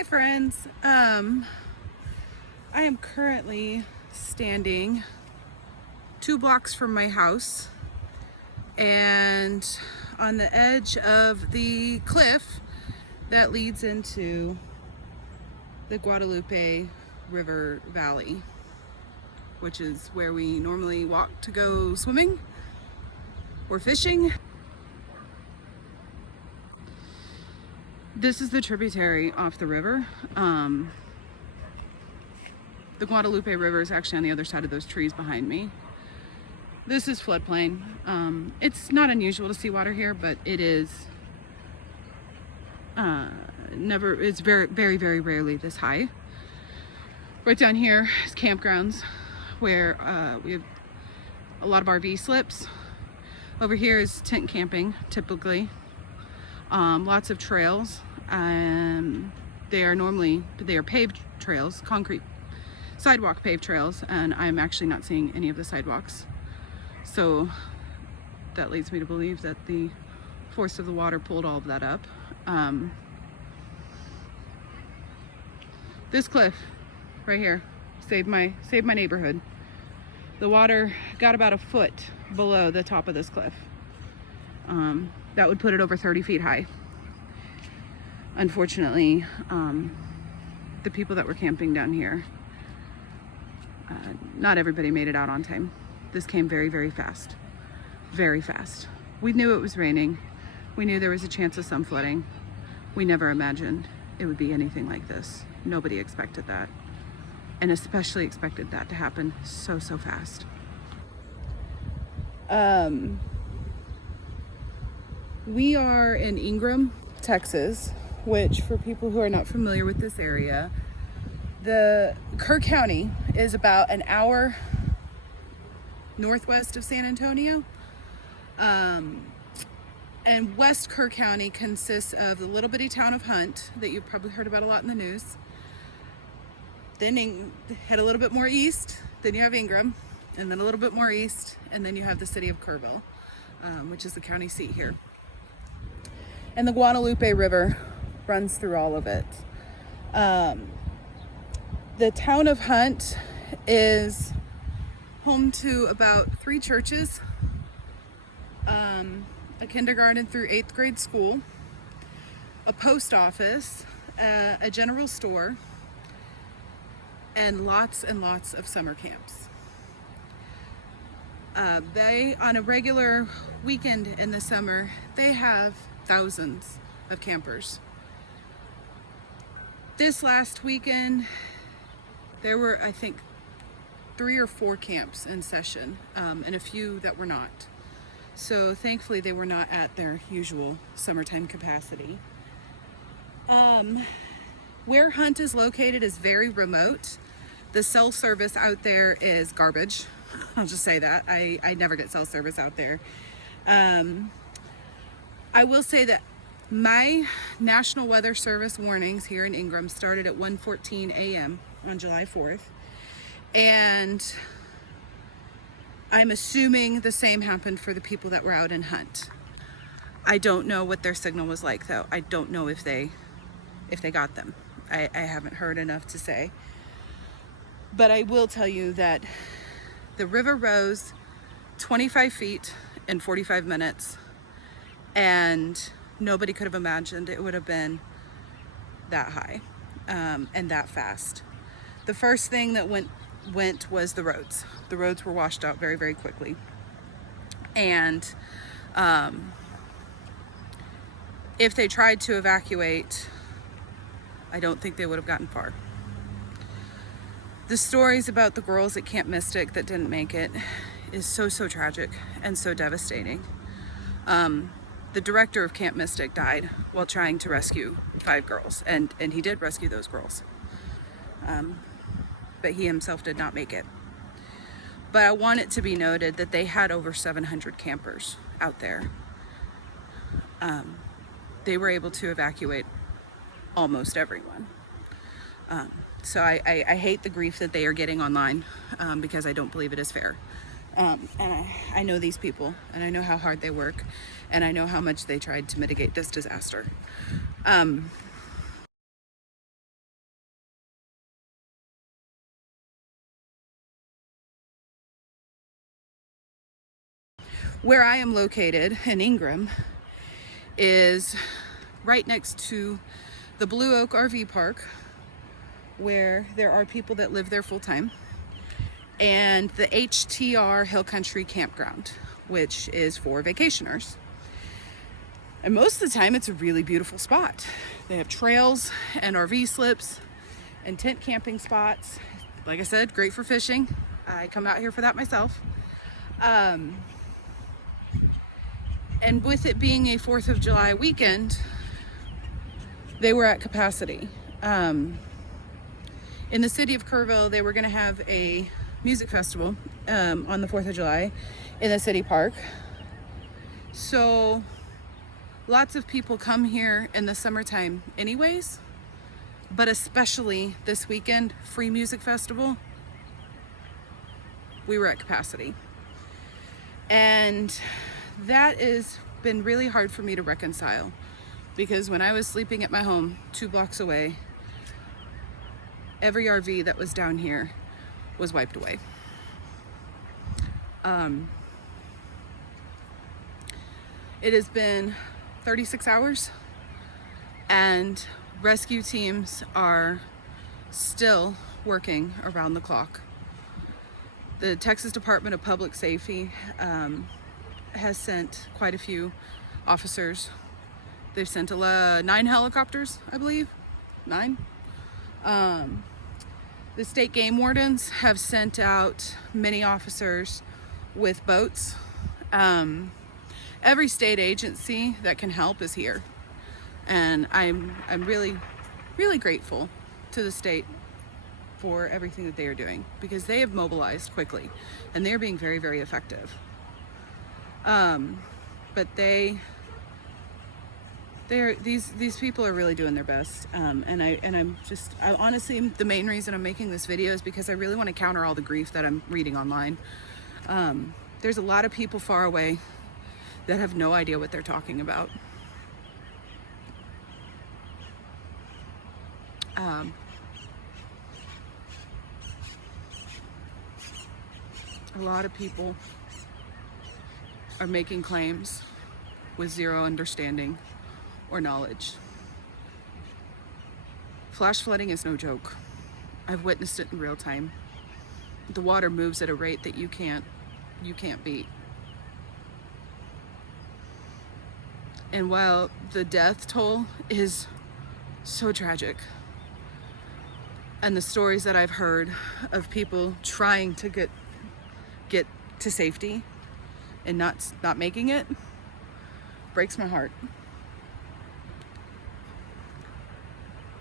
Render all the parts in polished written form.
Hi friends. I am currently standing 2 blocks from my house and on the edge of the cliff that leads into the Guadalupe River Valley, which is where we normally walk to go swimming or fishing. This is the tributary off the river. The Guadalupe River is actually on the other side of those trees behind me. This is floodplain. It's not unusual to see water here, but it is it's very rarely this high. Right down here is campgrounds where we have a lot of RV slips. Over here is tent camping, typically. Lots of trails. They are paved trails, concrete sidewalk paved trails, and I'm actually not seeing any of the sidewalks. So that leads me to believe that the force of the water pulled all of that up. This cliff right here saved my neighborhood. The water got about a foot below the top of this cliff. That would put it over 30 feet high. Unfortunately, the people that were camping down here, not everybody made it out on time. This came very fast, very fast. We knew it was raining. We knew there was a chance of some flooding. We never imagined it would be anything like this. Nobody expected that, and especially expected that to happen so fast. We are in Ingram, Texas, which, for people who are not familiar with this area, the Kerr County is about an hour northwest of San Antonio. And West Kerr County consists of the little bitty town of Hunt that you've probably heard about a lot in the news. Then head a little bit more east, then you have Ingram, and then a little bit more east, and then you have the city of Kerrville, which is the county seat here. And the Guadalupe River runs through all of it. The town of Hunt is home to about 3 churches, a kindergarten through 8th grade school, a post office, a general store, and lots of summer camps. They, on a regular weekend in the summer, they have thousands of campers. This last weekend, there were, I think, 3 or 4 camps in session, and a few that were not. So thankfully they were not at their usual summertime capacity. Where Hunt is located is very remote. The cell service out there is garbage. I'll just say that. I never get cell service out there. I will say that my National Weather Service warnings here in Ingram started at 1:14 a.m. on July 4th. And I'm assuming the same happened for the people that were out in Hunt. I don't know what their signal was like, though. I don't know if they got them. I haven't heard enough to say. But I will tell you that the river rose 25 feet in 45 minutes, and nobody could have imagined it would have been that high and that fast. The first thing that went was the roads. The roads were washed out very quickly. And if they tried to evacuate, I don't think they would have gotten far. The stories about the girls at Camp Mystic that didn't make it is so tragic and so devastating. The director of Camp Mystic died while trying to rescue 5 girls, and he did rescue those girls. But he himself did not make it. But I want it to be noted that they had over 700 campers out there. They were able to evacuate almost everyone. So I hate the grief that they are getting online, because I don't believe it is fair. And I know these people, and I know how hard they work, and I know how much they tried to mitigate this disaster. Where I am located in Ingram is right next to the Blue Oak RV Park, where there are people that live there full time, and the HTR Hill Country Campground, which is for vacationers. And most of the time it's a really beautiful spot. They have trails and RV slips and tent camping spots. Like I said, great for fishing. I come out here for that myself. And with it being a 4th of July weekend, they were at capacity. In the city of Kerrville, they were going to have a music festival on the 4th of July in the city park. So lots of people come here in the summertime anyways, but especially this weekend, free music festival, we were at capacity. And that has been really hard for me to reconcile, because when I was sleeping at my home 2 blocks away, every RV that was down here was wiped away. It has been 36 hours and rescue teams are still working around the clock. The Texas Department of Public Safety has sent quite a few officers. They've sent 9 helicopters, I believe. 9. The state game wardens have sent out many officers with boats. Every state agency that can help is here, and I'm really grateful to the state for everything that they are doing, because they have mobilized quickly and they're being very effective. But these people are really doing their best, and I'm honestly, the main reason I'm making this video is because I really want to counter all the grief that I'm reading online. There's a lot of people far away that have no idea what they're talking about. A lot of people are making claims with zero understanding or knowledge. Flash flooding is no joke. I've witnessed it in real time. The water moves at a rate that you can't beat. And while the death toll is so tragic, and the stories that I've heard of people trying to get to safety and not making it, breaks my heart.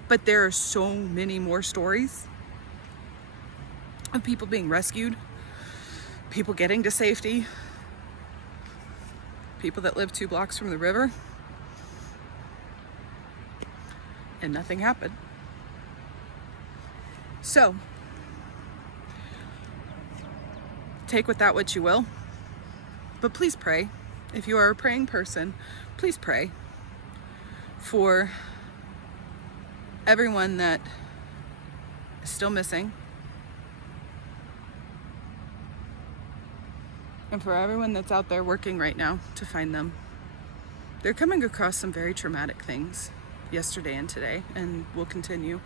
But there are so many more stories of people being rescued, people getting to safety, people that live 2 blocks from the river, and nothing happened. So, take with that what you will, but please pray. If you are a praying person, please pray for everyone that is still missing, and for everyone that's out there working right now to find them. They're coming across some very traumatic things yesterday and today, and will continue.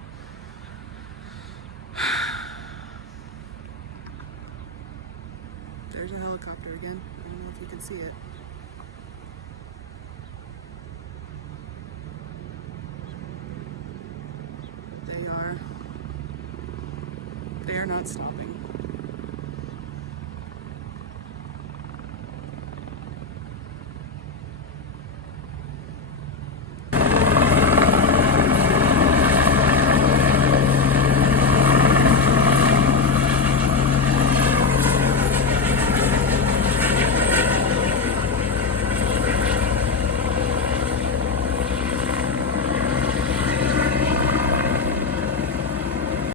There's a helicopter again. I don't know if you can see it. They are not stopping.